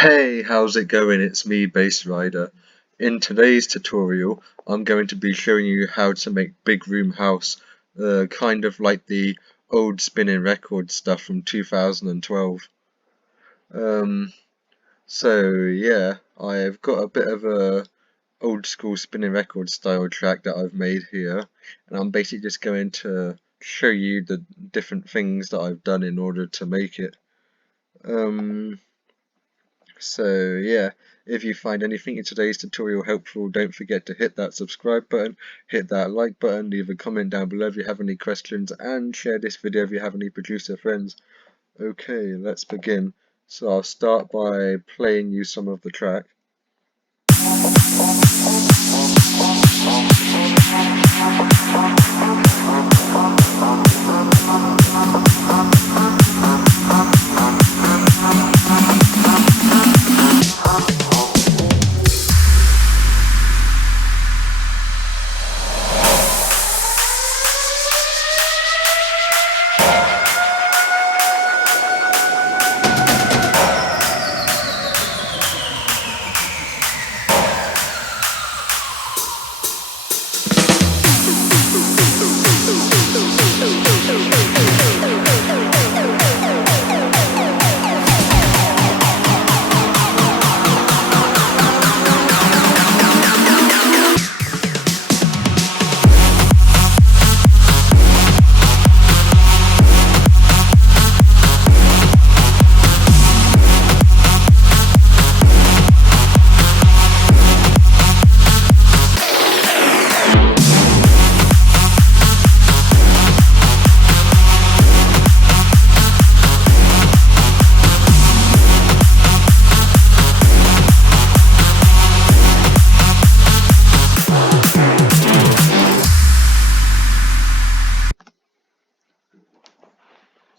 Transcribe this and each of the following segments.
Hey, how's it going? It's me, Bass Rider. In today's tutorial, I'm going to be showing you how to make Big Room House, kind of like the old spinning record stuff from 2012. Um, yeah, I've got a bit of a old school spinning record style track that I've made here, and I'm basically just going to show you the different things that I've done in order to make it. Um, yeah, if you find anything in today's tutorial helpful, don't forget to hit that subscribe button, hit that like button, leave a comment down below if you have any questions, and share this video if you have any producer friends. Okay, let's begin. So I'll start by playing you some of the track.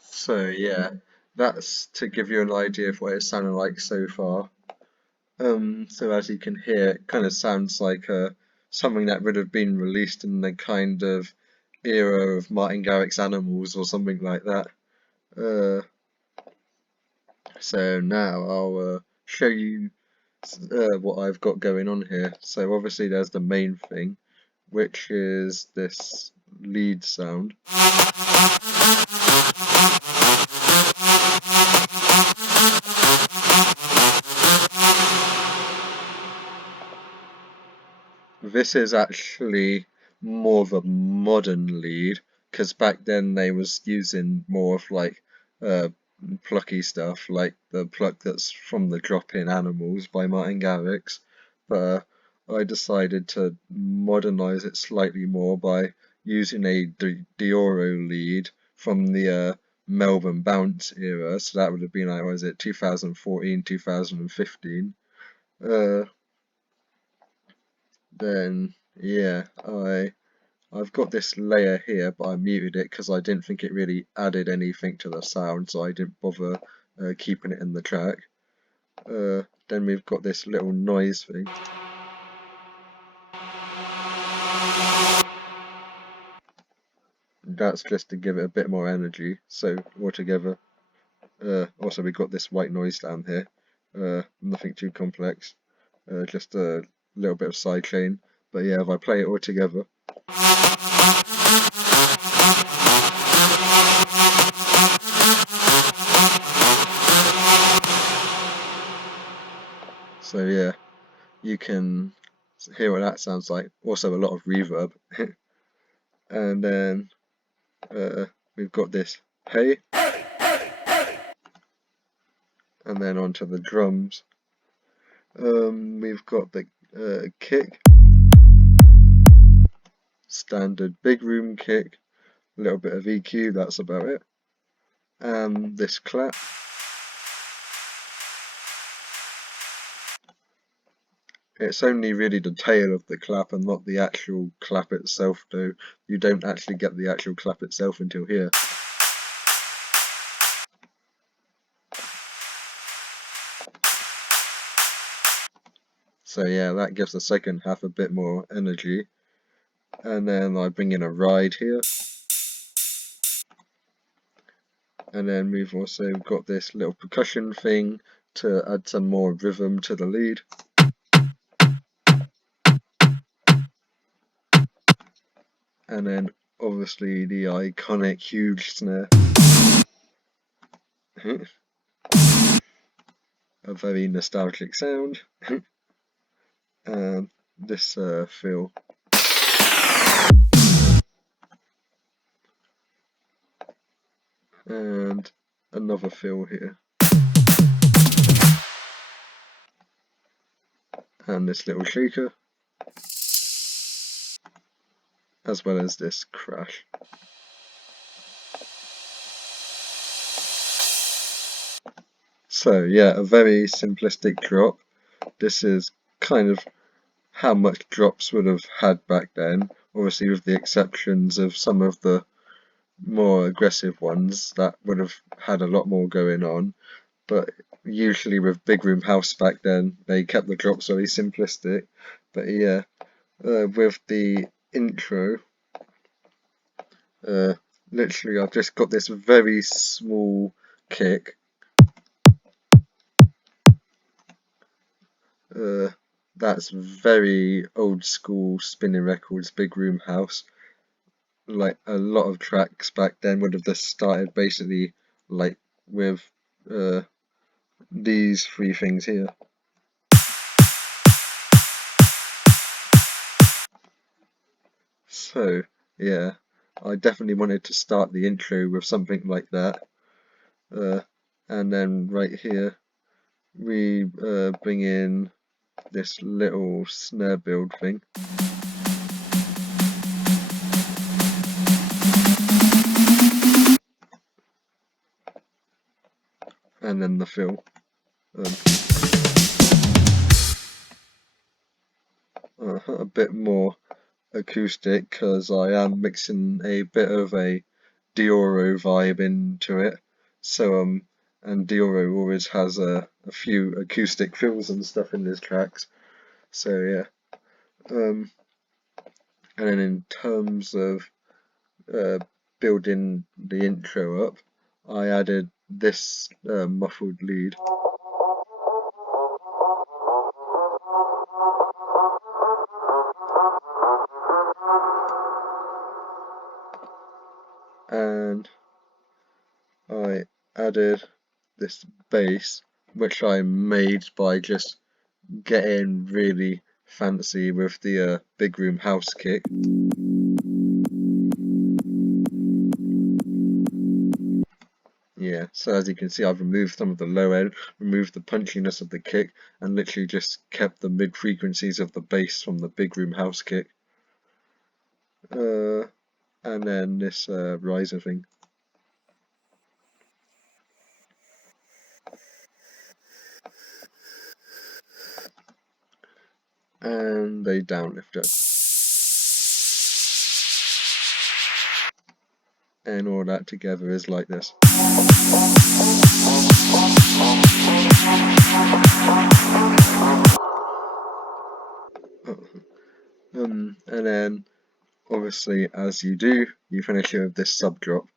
So yeah, that's to give you an idea of what it's sounding like so far. So as you can hear, it kind of sounds like something that would have been released in the kind of era of Martin Garrix's Animals or something like that. Uh, so now I'll show you what I've got going on here. So obviously there's the main thing, which is this lead sound. This is actually more of a modern lead, because back then they was using more of like uh, plucky stuff, like the pluck that's from the Drop-In Animals by Martin Garrix. But I decided to modernize it slightly more by using a Dioro lead from the Melbourne Bounce era. So that would have been like, what was it, 2014, 2015. Uh, then yeah, I've got this layer here, but I muted it because I didn't think it really added anything to the sound, so I didn't bother keeping it in the track. Then we've got this little noise thing. That's just to give it a bit more energy. So altogether, also we've got this white noise down here. Nothing too complex. Just a little bit of sidechain. But yeah, if I play it all together. So yeah, you can hear what that sounds like. Also a lot of reverb. And then we've got this hey, and then onto the drums. We've got the kick, standard big room kick, a little bit of EQ, that's about it. And this clap. It's only really the tail of the clap and not the actual clap itself, though. You don't actually get the actual clap itself until here. So yeah, that gives the second half a bit more energy. And then I bring in a ride here. And then we've also got this little percussion thing to add some more rhythm to the lead. And then obviously the iconic huge snare. A very nostalgic sound. And this fill. And another fill here. And this little shaker. As well as this crash. So yeah, a very simplistic drop. This is kind of how much drops would have had back then, obviously with the exceptions of some of the more aggressive ones that would have had a lot more going on, but usually with Big Room House back then they kept the drops very simplistic. But yeah, with the intro, literally I've just got this very small kick. That's very old school Spinnin Records Big Room House. Like a lot of tracks back then would have just started basically like with these three things here. So yeah, I definitely wanted to start the intro with something like that. And then right here we bring in this little snare build thing. And then the fill. A bit more acoustic because I am mixing a bit of a Dioro vibe into it. So and Dioro always has a few acoustic fills and stuff in his tracks. So yeah. And then in terms of building the intro up, I added this muffled lead. And I added this bass, which I made by just getting really fancy with the Big Room House kick. Yeah, so as you can see, I've removed some of the low end, removed the punchiness of the kick, and literally just kept the mid frequencies of the bass from the Big Room House kick. And then this riser thing. And a downlifter. And all that together is like this. And then obviously, as you do, you finish it with this sub drop.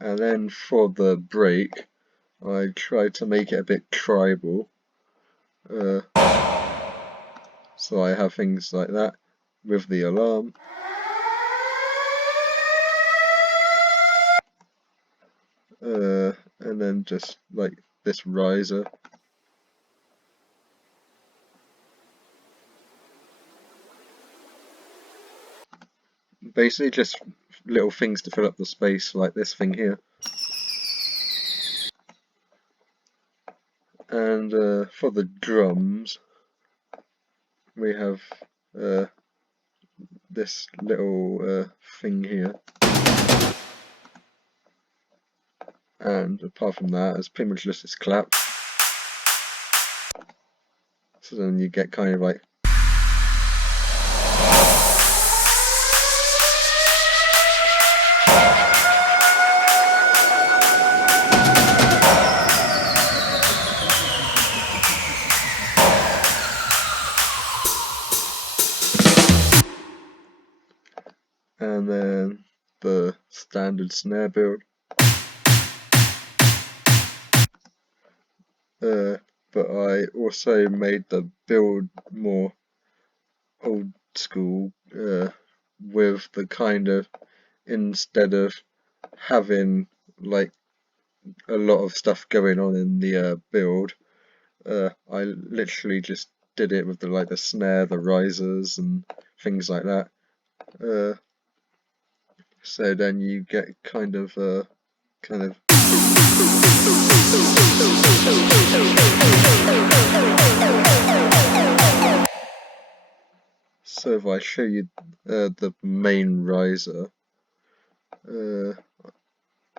And then for the break, I tried to make it a bit tribal. So I have things like that with the alarm. And then just like this riser. Basically just little things to fill up the space, like this thing here. And for the drums, we have this little thing here. And apart from that, it's pretty much just this clap. So then you get kind of like and then the standard snare build. But I also made the build more old school, with the kind of, instead of having like a lot of stuff going on in the build, I literally just did it with the snare, the risers, and things like that. So then you get kind of. So if I show you the main riser,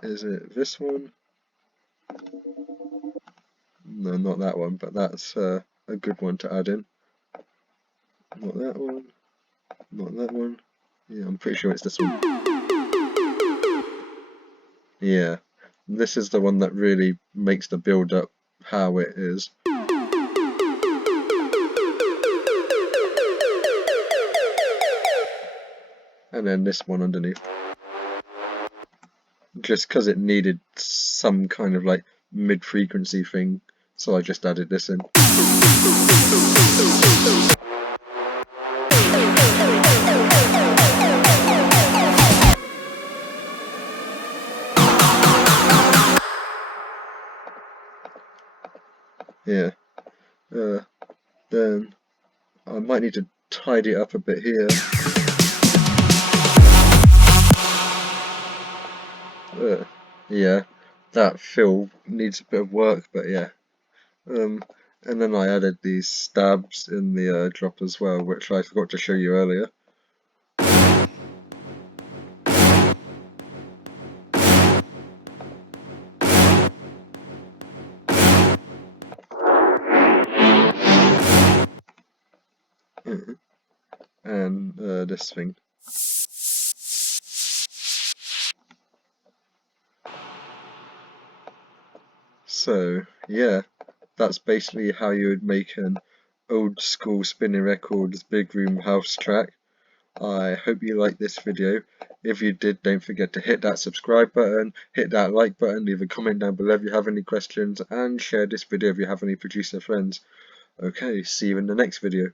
is it this one? No, not that one, but that's a good one to add in. Not that one, not that one. Yeah, I'm pretty sure it's this one. Yeah, this is the one that really makes the build up how it is. And then this one underneath. Just because it needed some kind of like mid-frequency thing, so I just added this in. Yeah. Then I might need to tidy it up a bit here. Yeah, that fill needs a bit of work, but yeah. And then I added these stabs in the drop as well, which I forgot to show you earlier. And this thing. So yeah, that's basically how you would make an old school Spinnin Records big room house track. I hope you liked this video. If you did, don't forget to hit that subscribe button, hit that like button, leave a comment down below if you have any questions, and share this video if you have any producer friends. Okay, see you in the next video.